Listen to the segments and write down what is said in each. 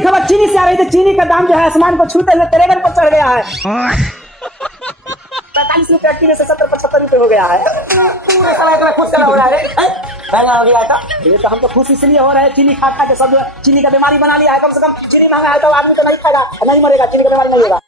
बड़ी खबर चीनी से आ रही थी। चीनी का दाम जो है आसमान को छूते हुए 53 पर चढ़ गया है। 45 रुपए किलो से 70-75 रुपए हो गया है। पूरे साल इतना खुश हो रहा है, महंगा हो गया था। ये तो हम तो खुश इसलिए हो रहे हैं, चीनी खा खा के सब चीनी का बीमारी बना लिया है। कम से कम चीनी महंगा है तो आदमी तो नहीं खाएगा, नहीं मरेगा, चीनी का बीमारी नहीं होगा।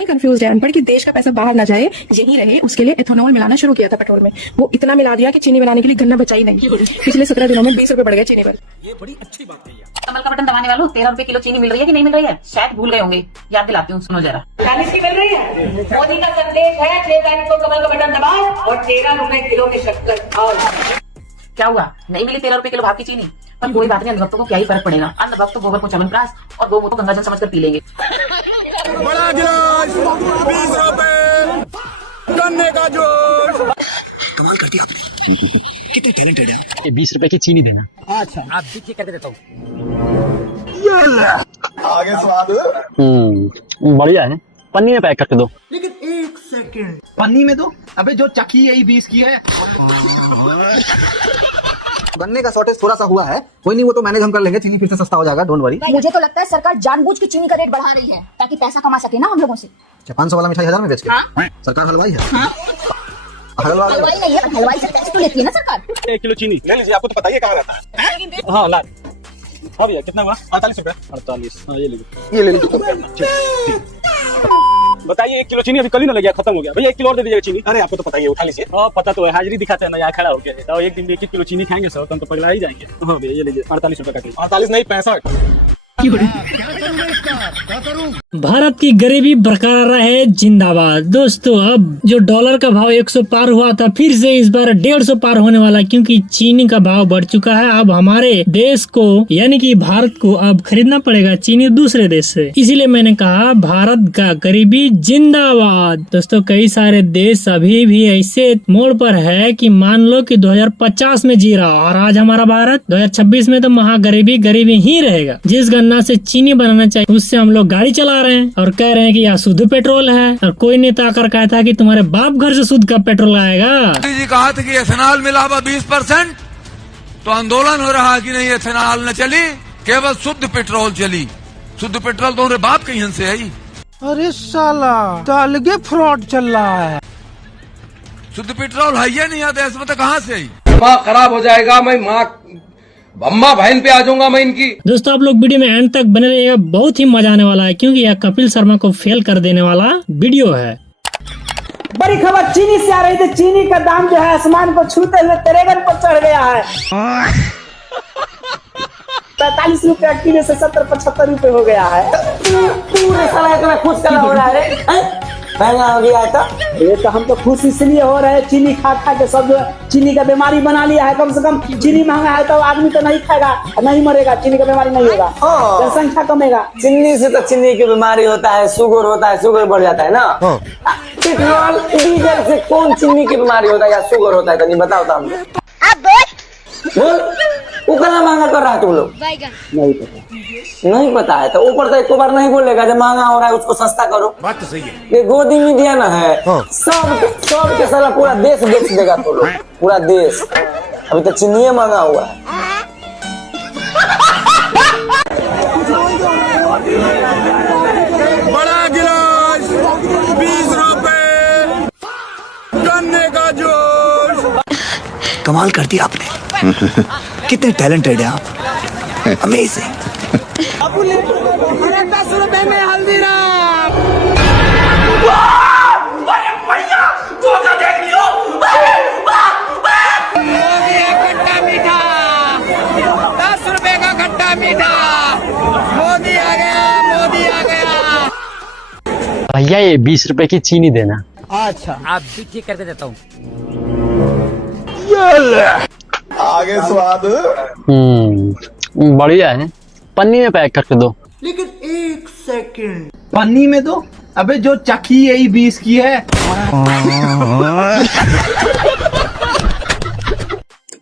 कंफ्यूज है अनपढ़ कि देश का पैसा बाहर ना जाए, यही रहे, उसके लिए एथेनॉल मिलाना शुरू किया था पेट्रोल में। वो इतना मिला दिया कि चीनी बनाने के लिए गन्ना बचा ही नहीं। पिछले 17 दिनों में 20 रुपए बढ़ गए चीनी पर। ये बड़ी अच्छी बात है। कमल का बटन दबाने वालों 13 रुपए किलो चीनी मिल रही है कि नहीं मिल रही है? शायद भूल गए होंगे, याद दिलाती हूँ, सुनो जरा। 40 की मिल रही है। मोदी का संदेश है 6 तारीख को कमल का बटन दबाओ और 13 रुपए किलो की शक्कर खाओ। क्या हुआ? नहीं मिली 13 रुपए किलो भाव की चीनी, पर कोई बात नहीं, अंधभक्तों को क्या ही फर्क पड़ेगा। अंधभक्त तो गोबर को च्यवनप्राश और गौमूत्र को गंगाजल समझकर पी लेंगे। बड़ा गिलास 20 रुपए, गन्ने का जूस। कमाल कर दिया आपने, कितने टैलेंटेड है। ये 20 रुपए की चीनी देना। अच्छा आप देखिए करके देता हूँ। आगे स्वाद। बढ़िया है, पन्नी में पैक करके दो। लेकिन 1 सेकंड, पन्नी में दो? अबे जो चखी यही 20 की है। गन्ने का शॉर्टेज थोड़ा सा हुआ है, कोई नहीं, वो तो मैनेज हम कर लेंगे, चीनी फिर से सस्ता हो जाएगा, डोंट वरी। मुझे तो लगता है सरकार जानबूझ के चीनी का रेट बढ़ा रही है ताकि पैसा कमा सके ना हम लोगों से। 500 वाला मिठाई 1000 में बेच के। हाँ? सरकार हलवाई है। हाँ? हलवाई नहीं है, हलवाई से टैक्स तो लेती है ना सरकार। 1 किलो चीनी ले लीजिए, आपको तो पता ही है कहाँ रहता है। हाँ ला। हाँ भैया कितना हुआ? 48 रुपए। 48। हाँ ये लीजिए, ये ले लीजिए। बताइए 1 किलो चीनी अभी कल ही ना लग गया, खत्म हो गया भैया। 1 किलो और दे दीजिएगा चीनी। अरे आपको तो पता ही है, उठा लीजिए। हाँ पता तो है, हाजिरी दिखाते हैं ना यहाँ खड़ा होकर। तो एक दिन में 1 किलो चीनी खाएंगे सर, तो पगला ही जाएंगे। हाँ भैया ये लीजिए, 48 रुपए का किलो। 48 नहीं 65। भारत की गरीबी बरकरार रहे, जिंदाबाद। दोस्तों अब जो डॉलर का भाव 100 पार हुआ था, फिर से इस बार 150 पार होने वाला, क्योंकि चीनी का भाव बढ़ चुका है। अब हमारे देश को यानी कि भारत को अब खरीदना पड़ेगा चीनी दूसरे देश से। इसीलिए मैंने कहा भारत का गरीबी जिंदाबाद। दोस्तों कई सारे देश अभी भी ऐसे मोड़ पर है कि मान लो कि 2050 में जी रहा, और आज हमारा भारत 2026 में तो महागरीबी गरीबी ही रहेगा। जिस गन्ना से चीनी बनाना चाहिए उससे हम लोग गाड़ी चला रहे हैं और कह रहे हैं कि यह शुद्ध पेट्रोल है, और कोई नेता आकर कहता है कि तुम्हारे बाप घर से शुद्ध का पेट्रोल आएगा। मोदी जी कहा था कि एथेनॉल मिला हुआ 20%, तो आंदोलन हो रहा कि नहीं एथेनॉल न चली, केवल शुद्ध पेट्रोल चली। शुद्ध पेट्रोल तो उन्हें बाप कहीं से आई। अरे साला तो अलगे फ्रॉड चल रहा है। शुद्ध पेट्रोल है ये नहीं आता, इसमें तो कहाँ से आई? दिमाग खराब हो जाएगा, मैं माँ अम्मा बहन पे आ जाऊंगा मैं इनकी। दोस्तों आप लोग वीडियो में एंड तक बने रहिएगा, बहुत ही मजा आने वाला है, क्योंकि यह कपिल शर्मा को फेल कर देने वाला वीडियो है। बड़ी खबर चीनी से आ रही थी। चीनी का दाम जो है आसमान को छूते हुए 53 पर चढ़ गया है। 45 रुपए किलो से 70-75 रुपए हो गया है। पूरे साल इतना खुश हो रहा है, महंगा हो गया था। ये तो हम तो खुश इसलिए हो रहे हैं, चीनी खा खा के सब चीनी का बीमारी बना लिया है। कम से कम चीनी महंगा है तो आदमी तो नहीं खाएगा, नहीं मरेगा, चीनी का बीमारी नहीं होगा, जनसंख्या कमेगा। चीनी से तो चीनी की बीमारी होता है, शुगर होता है, शुगर बढ़ जाता है ना। पेट्रोल डीजल से कौन चीनी की बीमारी होता है या शुगर होता है, कहीं बताओ तो हमको। बोल वो कितना महंगा कर रहा है तुम लोग? नहीं पता, नहीं पता है तो ऊपर से एक बार नहीं बोलेगा जब महंगा हो रहा है उसको सस्ता करो। बात तो सही है। ये गोदी मीडिया ना है, सब के साला पूरा देश बेच देगा तो लोग, पूरा देश। अभी तो चीनी महंगा हुआ है। बड़ा गिलास 20 रुपए, गन्ने का जूस। कमाल कर दिया आपने, कितने टैलेंटेड है आप, अमेजिंग। 10 रुपए में हल्दीराम। मोदी खट्टा मीठा, 10 रुपए का खट्टा मीठा। मोदी आ गया, मोदी आ गया। भैया ये 20 रुपए की चीनी देना। अच्छा आप देखिए करके देता हूँ। आगे स्वाद। बढ़िया है, पन्नी में पैक करके दो। लेकिन 1 सेकंड, पन्नी में दो? अबे जो चखी यही 20 की है।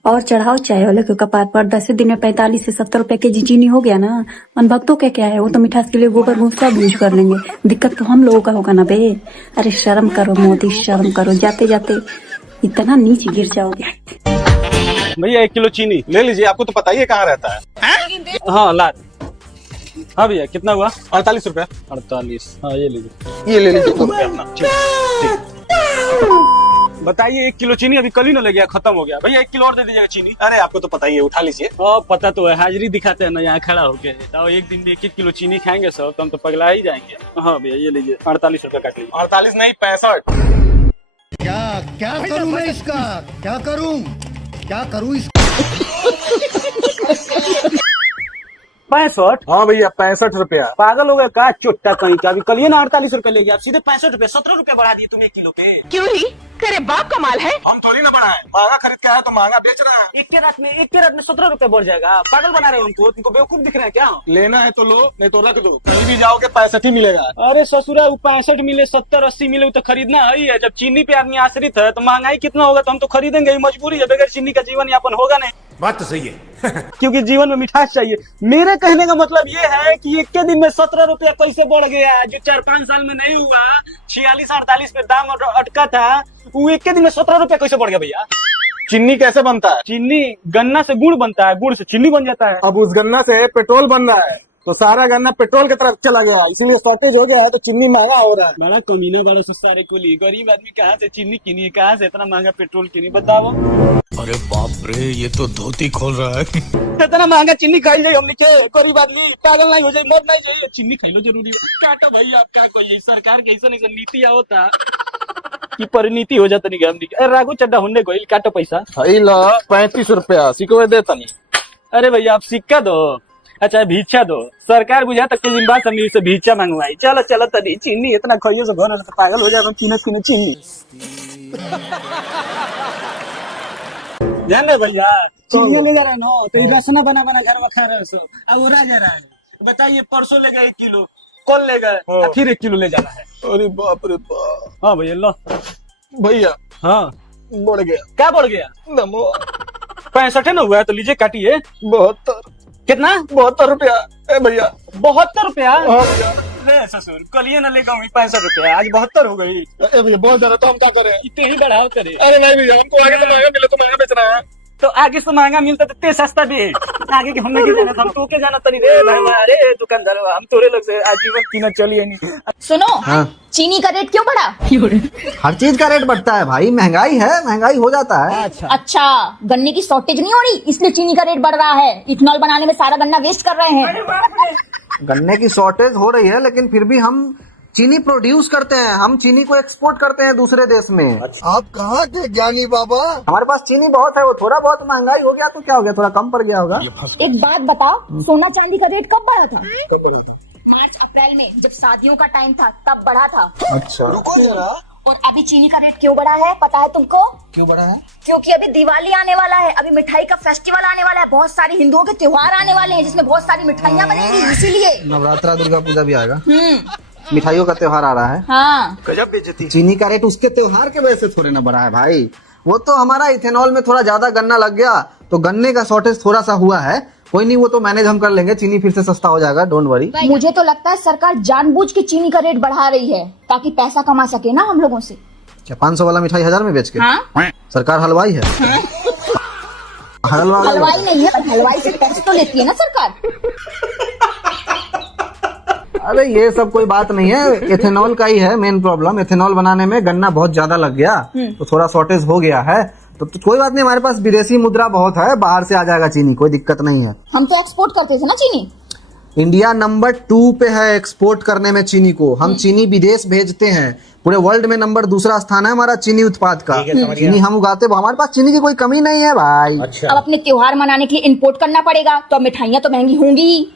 और चढ़ाओ चाय वाले के कपार पर 10 दिन में 45 से 70 रुपए के जी चीनी हो गया ना। अनभक्तों का क्या है, वो तो मिठास के लिए गोबर भूसा यूज कर लेंगे, दिक्कत तो हम लोगों का होगा ना बे। अरे शर्म करो मोदी, शर्म करो, जाते जाते इतना नीचे गिर जाओगे। भैया 1 किलो चीनी ले लीजिए, आपको तो पता ही है कहाँ रहता है। हाँ ला। हाँ भैया कितना हुआ? 48 रुपया। 48। हाँ ये लीजिए। ये ले लीजिए अपना। ठीक। बताइए 1 किलो चीनी अभी कल ही ना ले गया, खत्म हो गया। भैया 1 किलो और दे दीजिएगा चीनी। अरे आपको तो पता ही है, उठा लीजिए। हाँ पता तो है, हाजिरी दिखाते हैं ना यहाँ खड़ा होके। तो एक दिन में 1 किलो चीनी खाएंगे सब तो हम तो पगला ही जाएंगे। हाँ भैया ये लीजिए 48 रुपया काट लीजिए। 48 नहीं 65। क्या करूं मैं इसका? क्या करूं इसका? 65? हाँ भैया 65 रुपया। पागल हो गया का चुट्टा कहीं का? अभी कल ही ना 48 रुपए ले गया, आप सीधे 65 रुपए 17 रुपए बढ़ा दिए तुम 1 किलो पे। क्यों ही? तेरे बाप का माल है। हम थोड़ी ना बढ़ाए, महंगा खरीद के आया तो महंगा बेच रहे हैं। एक के रात में 17 रुपए बढ़ जाएगा। पागल बना रहे हो हमको, तुमको बेवकूफ दिख रहा है क्या? लेना है तो लो, नहीं तो रख दो। कहीं भी जाओगे 65 ही मिलेगा। अरे ससुरा 65 मिले 70-80 मिले तो खरीदना ही है। जब चीनी पे आदमी आश्रित है तो महंगाई कितना होगा तो हम तो खरीदेंगे ही, मजबूरी है। बगैर चीनी का जीवन यापन होगा नहीं। बात तो सही है। क्योंकि जीवन में मिठास चाहिए। मेरे कहने का मतलब ये है कि 1 के दिन में 17 रुपया कैसे बढ़ गया, जो 4-5 साल में नहीं हुआ। 46-48 पे दाम अटका था, वो 1 के दिन में 17 रुपया कैसे बढ़ गया भैया? चीनी कैसे बनता है? चीनी गन्ना से गुड़ बनता है, गुड़ से चीनी बन जाता है। अब उस गन्ना से पेट्रोल बन रहा है, तो सारा गन्ना पेट्रोल की तरफ चला गया, इसीलिए शॉर्टेज हो गया है, तो चीनी महंगा हो रहा है। बड़ा कमीना बड़ा सा सारे को लिए। गरीब आदमी कहाँ से चीनी किनी, कहाँ से इतना महंगा पेट्रोल किनी, बताओ। अरे बाप रे, ये तो धोती खोल रहा है। इतना महंगा चीनी खाई जाए हम लिखे, गरीब आदमी पागल नहीं हो जाए, मर नहीं जाए, चीनी खाई लो जरूरी है। काटो भैया आप क्या कोई सरकार के ऐसा नहीं नीति होता कि परिणीति हो जाता नहीं हमने। राघु चड्डा होने को काटो पैसा। 35 रुपया सिक्के देता नहीं। अरे भैया आप सिक्का दो, अच्छा भिक्षा दो। सरकार बुझा तक कुछ दिन बाद हमने से भिक्षा मंगवाई। चलो चलो तभी चीनी इतना खाइए से घर पागल हो जाए किने चीनी। जान रहे भैया चीनी ले जा रहे हो तो रसना बना घर में खा रहे हो, अब उड़ा जा रहा है। बताइए परसों ले गए 1 किलो, कल ले गए फिर 1 किलो ले जाना है। अरे बाप रे बाप। हाँ भैया लो भैया। हाँ बढ़ गया। क्या बढ़ गया? नमो 65 ना हुआ है तो लीजिए काटिए। 72। कितना? 72 रुपया। ए भैया 72 रुपया? हाँ भैया। रे ससुर कल ये न ले गई 65 रुपया, आज 72 हो गई। ए भैया बहुत ज्यादा, तो हम क्या करें? इतने ही बढ़ाओ करे। अरे नहीं भैया, हमको आगे तो महंगा मिले तो महंगा बेच रहा है। तो आगे से महंगा मिलता तो ते सस्ता भी है। आगे के हमने जाना था, हम तो के जाना तरी रे भाई। अरे दुकानदार हम तोरे लोग से आजीवन पीना चलिए नहीं। सुनो हाँ। चीनी का रेट क्यों बढ़ा? हर चीज का रेट बढ़ता है भाई, महंगाई है, महंगाई हो जाता है। अच्छा गन्ने की शॉर्टेज नहीं हो रही इसलिए चीनी का रेट बढ़ रहा है। इथेनॉल बनाने में सारा गन्ना वेस्ट कर रहे हैं। गन्ने की शॉर्टेज हो रही है, लेकिन फिर भी हम चीनी प्रोड्यूस करते हैं, हम चीनी को एक्सपोर्ट करते हैं दूसरे देश में। आप कहाँ के ज्ञानी बाबा? हमारे पास चीनी बहुत है, वो थोड़ा बहुत महंगाई हो गया तो क्या हो गया, थोड़ा कम पड़ गया होगा। एक बात बताओ, सोना चांदी का रेट कब बढ़ा था? मार्च अप्रैल में जब शादियों का टाइम था तब बढ़ा था। अच्छा रुको जरा। और अभी चीनी का रेट क्यों बढ़ा है पता है तुमको? क्यों बढ़ा है? क्योंकि अभी दिवाली आने वाला है, अभी मिठाई का फेस्टिवल आने वाला है, बहुत सारे हिंदुओं के त्योहार आने वाले हैं जिसमें बहुत सारी मिठाइयाँ बनेंगी, इसीलिए। नवरात्रा दुर्गा पूजा भी आएगा, मिठाइयों का त्योहार आ रहा है। हाँ गजब बेइज्जती। चीनी का रेट उसके त्योहार के वजह से थोड़े ना बढ़ा है भाई, वो तो हमारा इथेनॉल में थोड़ा ज्यादा गन्ना लग गया तो गन्ने का शॉर्टेज थोड़ा सा हुआ है। कोई नहीं, वो तो मैनेज हम कर लेंगे, चीनी फिर से सस्ता हो जाएगा, डोंट वरी। मुझे तो लगता है सरकार जानबूझ के चीनी का रेट बढ़ा रही है ताकि पैसा कमा सके ना हम लोगों से। क्या 500 वाला मिठाई 1000 में बेच के? हाँ? सरकार हलवाई है। हलवाई नहीं है, हलवाई से टैक्स तो लेती है ना सरकार। अरे ये सब कोई बात नहीं है, एथेनॉल का ही है मेन प्रॉब्लम। एथेनॉल बनाने में गन्ना बहुत ज्यादा लग गया तो थोड़ा शॉर्टेज हो गया है। तो कोई बात नहीं, हमारे पास विदेशी मुद्रा बहुत है, बाहर से आ जाएगा चीनी, कोई दिक्कत नहीं है। हम तो एक्सपोर्ट करते थे ना चीनी। इंडिया नंबर 2 पे है एक्सपोर्ट करने में चीनी को। हम चीनी विदेश भेजते हैं, पूरे वर्ल्ड में नंबर 2 स्थान है हमारा चीनी उत्पाद का। चीनी हम उगाते, हमारे पास चीनी की कोई कमी नहीं है भाई। अच्छा। अब अपने त्योहार मनाने के लिए इंपोर्ट करना पड़ेगा तो मिठाइयाँ तो महंगी होंगी।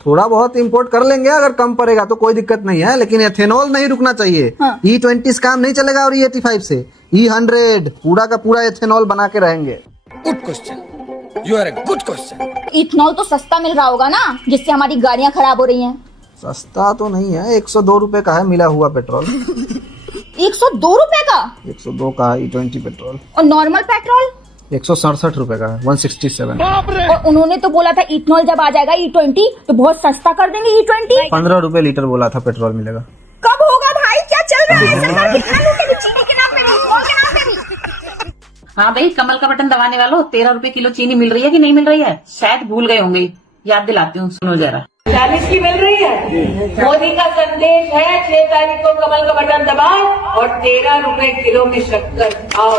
थोड़ा बहुत इंपोर्ट कर लेंगे, अगर कम पड़ेगा तो कोई दिक्कत नहीं है, लेकिन एथेनॉल नहीं रुकना चाहिए। हाँ। E20 काम नहीं चलेगा और E85 से E100 पूरा का पूरा एथेनॉल बना के रहेंगे। Good question, you are a good question. Ethanol तो सस्ता मिल रहा होगा ना, जिससे हमारी गाड़ियाँ खराब हो रही हैं। सस्ता तो नहीं है, 102 रुपए का है मिला हुआ पेट्रोल। 102 रुपए का? 102 का E20 पेट्रोल। और नॉर्मल पेट्रोल? 167 रुपए का है, 167। और उन्होंने तो बोला था इथेनॉल जब आ जाएगा E20 तो बहुत सस्ता कर देंगे E20। 15 रुपए लीटर बोला था पेट्रोल मिलेगा। कब होगा भाई, क्या चल रहा है? सरकार कितना लूटेगी चीनी के नाम पे भी, इथेनॉल के नाम पे भी। हाँ भाई, कमल का बटन दबाने वालों, 13 रुपए किलो चीनी मिल रही है कि नहीं मिल रही है? शायद भूल गए होंगे, याद दिलाती हूँ, सुनो जरा। 40 की मिल रही है। मोदी का संदेश है, 6 तारीख को कमल का बटन दबाओ और 13 रुपए किलो की शक्कर खाओ।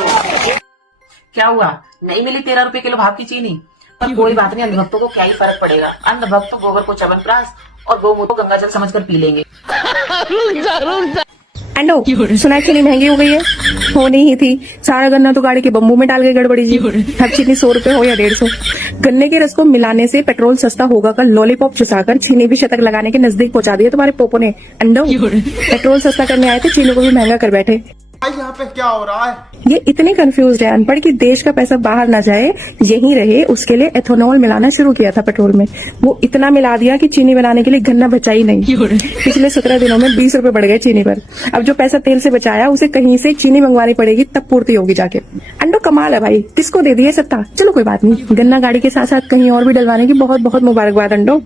क्या हुआ, नहीं मिली 13 रुपए किलो भाव की चीनी? पर कोई बात नहीं, अंधभक्तों को क्या ही फर्क पड़ेगा। अंधभक्त तो गोबर को च्यवनप्राश और गौमूत्र को गंगाजल समझकर पी लेंगे। एंडो, सुना चीनी महंगी हो गई है? होनी ही थी, सारा गन्ना तो गाड़ी के बम्बू में डाल गए गड़बड़ी जी। अब चीनी 100 रुपए हो या 150, गन्ने के रस को मिलाने से पेट्रोल सस्ता होगा का लॉलीपॉप चुसाकर चीनी भी शतक लगाने के नजदीक पहुंचा दिया तुम्हारे पोपो ने। एंडो, पेट्रोल सस्ता करने आए थे, चीनी को भी महंगा कर बैठे। यहाँ पे क्या हो रहा है? ये इतने कंफ्यूज है अनपढ़ कि देश का पैसा बाहर ना जाए, यहीं रहे, उसके लिए एथेनॉल मिलाना शुरू किया था पेट्रोल में। वो इतना मिला दिया कि चीनी बनाने के लिए गन्ना बचा ही नहीं। पिछले 17 दिनों में 20 रुपए बढ़ गए चीनी पर। अब जो पैसा तेल से बचाया उसे कहीं से चीनी मंगवानी पड़ेगी, तब पूर्ति होगी जाके। अंडो कमाल है भाई, किसको दे दिए सत्ता? चलो कोई बात नहीं, गन्ना गाड़ी के साथ साथ कहीं और भी डलवाने की बहुत बहुत मुबारकबाद अंडो।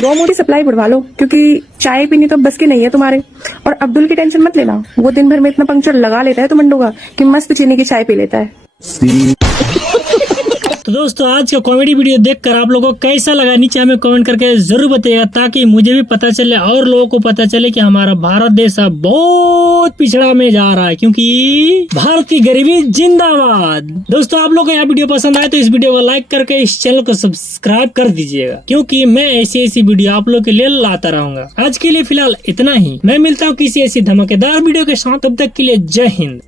गौमूत्र सप्लाई बढ़वा लो, क्योंकि चाय पीनी तो बस की नहीं है तुम्हारे। और अब्दुल की टेंशन मत लेना, वो दिन भर में इतना पंक्चर लगा लेता है तो मंडो का कि मस्त चीनी की चाय पी लेता है। तो दोस्तों, आज का कॉमेडी वीडियो देखकर आप लोगों को कैसा लगा नीचे हमें कमेंट करके जरूर बताइएगा, ताकि मुझे भी पता चले और लोगों को पता चले कि हमारा भारत देश अब बहुत पिछड़ा में जा रहा है, क्योंकि भारत की गरीबी जिंदाबाद। दोस्तों, आप लोगों को यह वीडियो पसंद आए तो इस वीडियो को लाइक करके इस चैनल को सब्सक्राइब कर दीजिएगा, क्योंकि मैं ऐसी वीडियो आप लोगों के लिए लाता रहूंगा। आज के लिए फिलहाल इतना ही, मैं मिलता हूँ किसी ऐसी धमाकेदार वीडियो के साथ, तब तक के लिए जय हिंद।